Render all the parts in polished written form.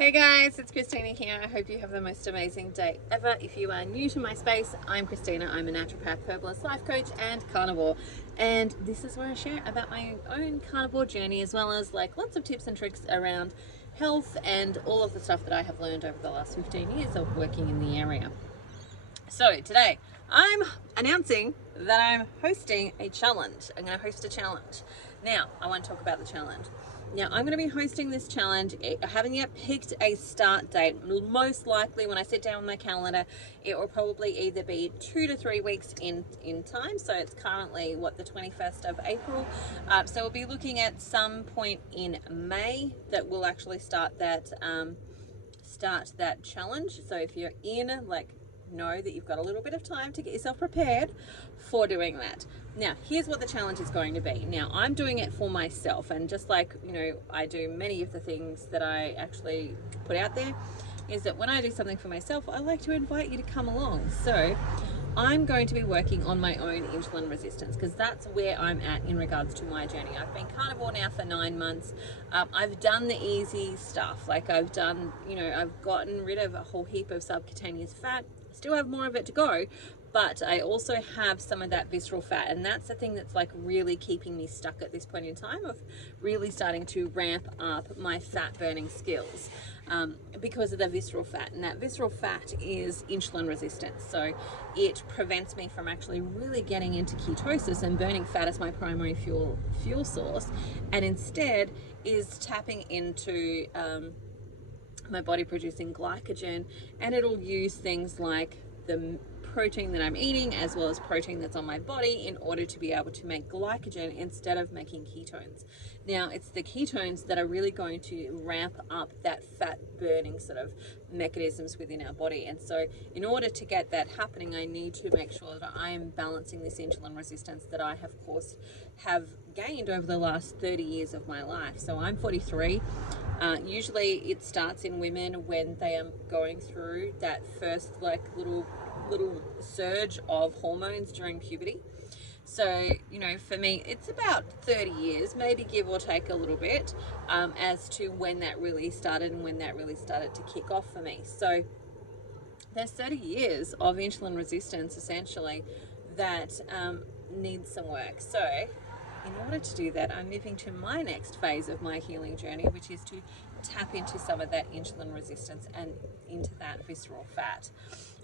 Hey guys, it's Christina here. I hope you have the most amazing day ever. If you are new to my space, I'm Christina. I'm a naturopath, herbalist, life coach, and carnivore. And this is where I share about my own carnivore journey, as well as like lots of tips and tricks around health and all of the stuff that I have learned over the last 15 years of working in the area. So today I'm announcing that I'm hosting a challenge. I'm going to host a challenge. Now, I want to talk about the challenge. Now, I'm going to be hosting this challenge. I haven't yet picked a start date. Most likely, when I sit down on my calendar, it will probably either be 2 to 3 weeks in time. So it's currently, the 21st of April. So we'll be looking at some point in May that we'll actually start that challenge. So if you're in, know that you've got a little bit of time to get yourself prepared for doing that. Now, here's what the challenge is going to be. Now, I'm doing it for myself, and just like, I do many of the things that I actually put out there, is that when I do something for myself, I like to invite you to come along. So I'm going to be working on my own insulin resistance, because that's where I'm at in regards to my journey. I've been carnivore now for 9 months. I've done the easy stuff. I've done, I've gotten rid of a whole heap of subcutaneous fat. Still have more of it to go, but I also have some of that visceral fat, and that's the thing that's really keeping me stuck at this point in time, of really starting to ramp up my fat burning skills because of the visceral fat. And that visceral fat is insulin resistant, so it prevents me from actually really getting into ketosis and burning fat as my primary fuel source, and instead is tapping into my body producing glycogen, and it'll use things like the protein that I'm eating as well as protein that's on my body in order to be able to make glycogen instead of making ketones. Now, it's the ketones that are really going to ramp up that fat burning sort of mechanisms within our body. And so in order to get that happening, I need to make sure that I am balancing this insulin resistance that I have, of course, have gained over the last 30 years of my life. So I'm 43. Usually it starts in women when they are going through that first little surge of hormones during puberty. So, for me, it's about 30 years, maybe give or take a little bit, as to when that really started and when that really started to kick off for me. So there's 30 years of insulin resistance, essentially, that needs some work. So in order to do that, I'm moving to my next phase of my healing journey, which is to tap into some of that insulin resistance and into that visceral fat.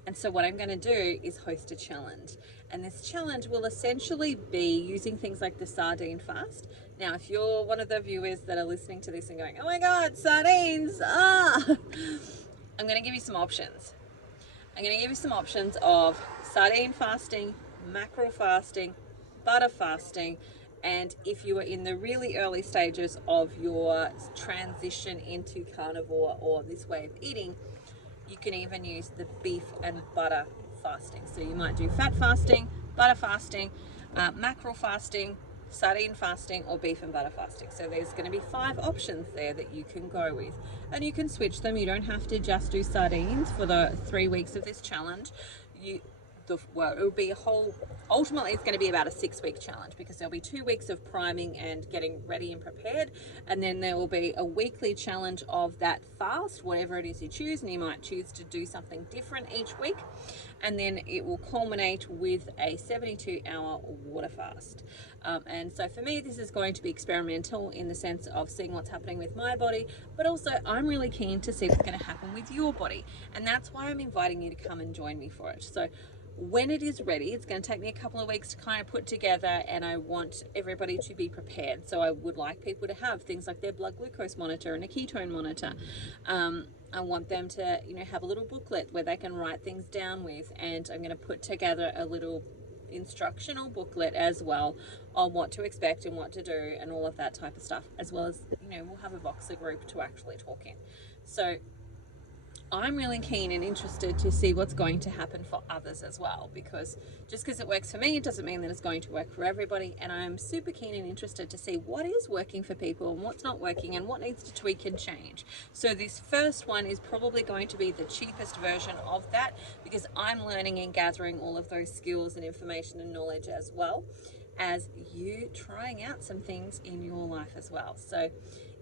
And so what I'm going to do is host a challenge. And this challenge will essentially be using things like the sardine fast. Now, if you're one of the viewers that are listening to this and going, oh my God, sardines, I'm going to give you some options. I'm going to give you some options of sardine fasting, mackerel fasting, butter fasting, and if you are in the really early stages of your transition into carnivore or this way of eating, you can even use the beef and butter fasting. So you might do fat fasting, butter fasting, mackerel fasting, sardine fasting, or beef and butter fasting. So there's going to be 5 options there that you can go with, and you can switch them. You don't have to just do sardines for the 3 weeks of this challenge. It'll be ultimately it's going to be about a 6-week challenge, because there'll be 2 weeks of priming and getting ready and prepared, and then there will be a weekly challenge of that fast, whatever it is you choose, and you might choose to do something different each week, and then it will culminate with a 72-hour water fast. And so for me, this is going to be experimental in the sense of seeing what's happening with my body, but also I'm really keen to see what's going to happen with your body, and that's why I'm inviting you to come and join me for it. So when it is ready, it's going to take me a couple of weeks to kind of put together, and I want everybody to be prepared. So I would like people to have things like their blood glucose monitor and a ketone monitor. I want them to, have a little booklet where they can write things down with, and I'm going to put together a little instructional booklet as well on what to expect and what to do and all of that type of stuff, as well as, we'll have a Voxer group to actually talk in. So I'm really keen and interested to see what's going to happen for others as well, because just because it works for me, it doesn't mean that it's going to work for everybody. And I'm super keen and interested to see what is working for people and what's not working and what needs to tweak and change. So this first one is probably going to be the cheapest version of that, because I'm learning and gathering all of those skills and information and knowledge, as well as you trying out some things in your life as well. So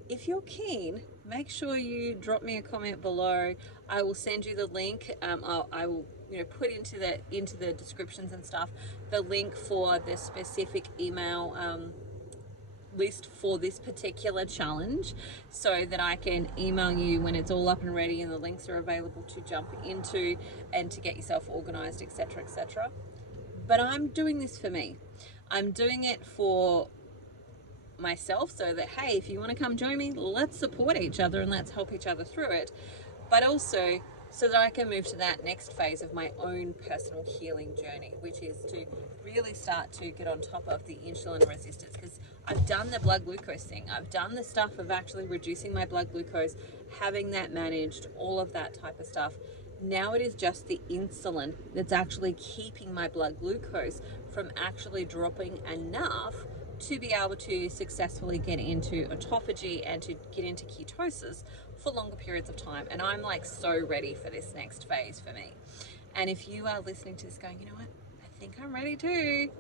if you're keen, make sure you drop me a comment below. I will send you the link. I will, you know, put into the descriptions and stuff the link for the specific email list for this particular challenge, so that I can email you when it's all up and ready and the links are available to jump into and to get yourself organized, etc., etc. But I'm doing this for me. I'm doing it for myself, so that, hey, if you want to come join me, let's support each other and let's help each other through it. But also so that I can move to that next phase of my own personal healing journey, which is to really start to get on top of the insulin resistance. Because I've done the blood glucose thing, I've done the stuff of actually reducing my blood glucose, having that managed, all of that type of stuff. Now it is just the insulin that's actually keeping my blood glucose from actually dropping enough to be able to successfully get into autophagy and to get into ketosis for longer periods of time. And I'm like so ready for this next phase for me. And if you are listening to this going, you know what, I think I'm ready too,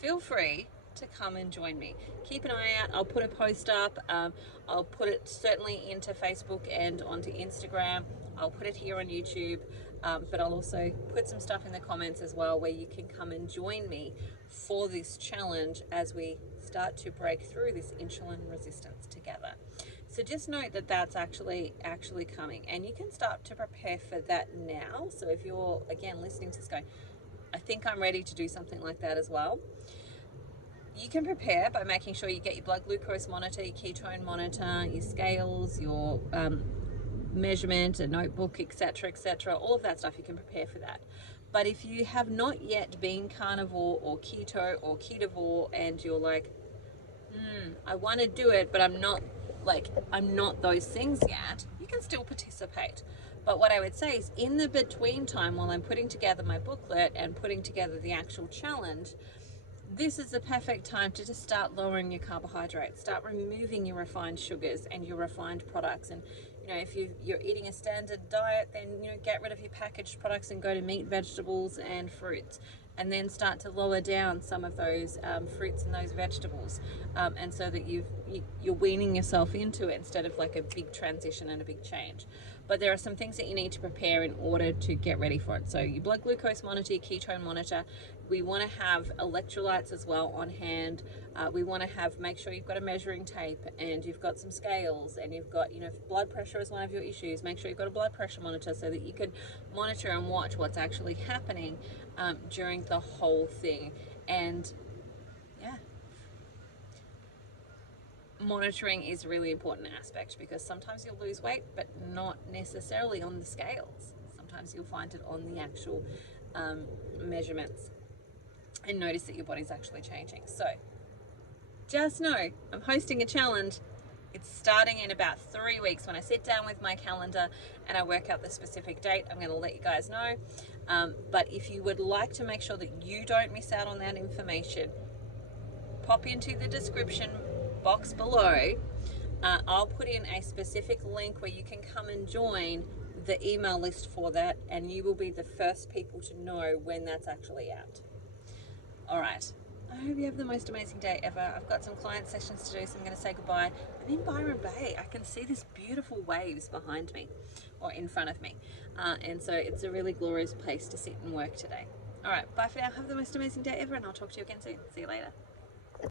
feel free to come and join me. Keep an eye out. I'll put a post up. I'll put it certainly into Facebook and onto Instagram. I'll put it here on YouTube, but I'll also put some stuff in the comments as well, where you can come and join me for this challenge as we start to break through this insulin resistance together. So just note that that's actually coming, and you can start to prepare for that now. So if you're, again, listening to this going, I think I'm ready to do something like that as well, you can prepare by making sure you get your blood glucose monitor, your ketone monitor, your scales, your measurement, a notebook, etc., etc. All of that stuff, you can prepare for that. But if you have not yet been carnivore or keto or ketovore, and you're like, I want to do it, but I'm not those things yet, you can still participate. But what I would say is, in the between time, while I'm putting together my booklet and putting together the actual challenge, this is the perfect time to just start lowering your carbohydrates, start removing your refined sugars and your refined products. And you know, if you're eating a standard diet, then you know, get rid of your packaged products and go to meat, vegetables and fruits, and then start to lower down some of those fruits and those vegetables, and so that you're weaning yourself into it instead of like a big transition and a big change. But there are some things that you need to prepare in order to get ready for it. So your blood glucose monitor, your ketone monitor. We want to have electrolytes as well on hand. We want to make sure you've got a measuring tape, and you've got some scales, and you've got, you know, if blood pressure is one of your issues, make sure you've got a blood pressure monitor so that you can monitor and watch what's actually happening during the whole thing. And yeah, monitoring is a really important aspect, because sometimes you'll lose weight, but not necessarily on the scales. Sometimes you'll find it on the actual measurements and notice that your body's actually changing. So just know I'm hosting a challenge. It's starting in about 3 weeks. When I sit down with my calendar and I work out the specific date, I'm going to let you guys know. But if you would like to make sure that you don't miss out on that information, pop into the description box below. I'll put in a specific link where you can come and join the email list for that, and you will be the first people to know when that's actually out. All right. I hope you have the most amazing day ever. I've got some client sessions to do, so I'm going to say goodbye. I'm in Byron Bay. I can see this beautiful waves behind me, or in front of me. And so it's a really glorious place to sit and work today. All right. Bye for now. Have the most amazing day ever, and I'll talk to you again soon. See you later.